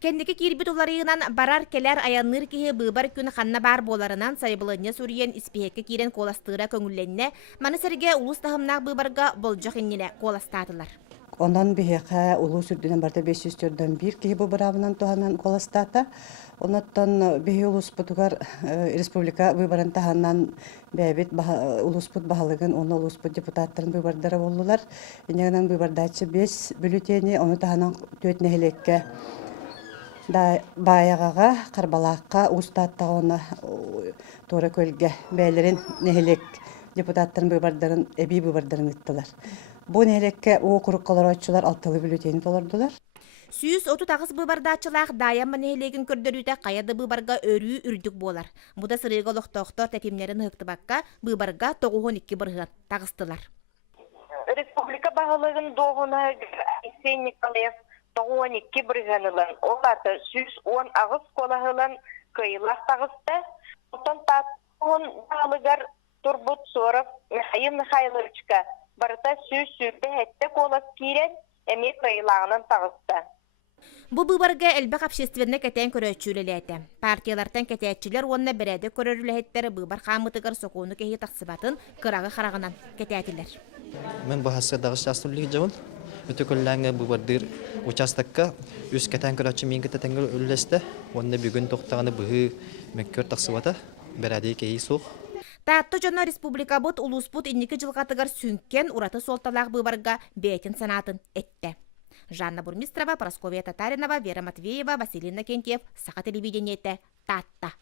Кендики кирбит уларыгынан барар келер аянныр киһи быыбар күн ханна бар боларынан сайбылыня сүрүйен испехекке кирен коластыра көңүлленне, маны серге улус тахымнак быыбарга болжок иннене коластатылар. Ondan biheka ulu sürdünen barda 500 törden bir ki bu bıravından tohanan kolastata. Ondan bihi ulus putugar Respublika bıbaran tahanan bebet ulus put bahalıgın onu ulus put deputatların bıbardara oldular. İnegenen bıbardaçı 5 bülüteni onu tahanan töt nehelekke da bayagaga karbalakka ustatta ona tora kölge beylerin nehelek deputatların bıbardarın ebi bıbardarın gittiler. Bu nehelekke o kurukkalar açılar altılı bülüteni dolardılar. Сүйүс оту тағыз быбардачылақ дайам манехелегин көрдөрүтэ каяда быбарга өрүү үрдүк болар. Буда сырыга лохтоохтор тепимнерин ыктыбакка быбарга 92 бырган тагыстылар. Республика бағалығын доғына Алексей Николаев 92 бырганылан, олаты 110 ағыз колағылан кыйлақ тағысты. Отын таттығын бағалығар Турбут Соров Михаил Михайловичка барыта сүйді әтті колас кирен әме кыйлағынан тағысты. Бу быбарга элбек общественне кетен көрөчүлелете. Партиялардан кетечилер онна береде көрөрүлэхеттери быбар хамытыгар сокууну кеһи таксыбатын кырагы харагынан кететилер. Мен бу хасса дагыс жастырлыгы жабыл. Өтөкөлләңгә бу бардыр участокка үз кетен көрөчү мен кетен үллесте. Онда бүгүн токтаганы быһы меккөр таксыбата береде кеһи сук. Таатты жона республика бут улус бут 2 жылгатыгар сүнкен ураты солталак быбарга бетин санатын этте. Жанна Бурмистрова, Прасковья Татаринова, Вера Матвеева, Василий Накентьев, Саха телевидениете, Татта.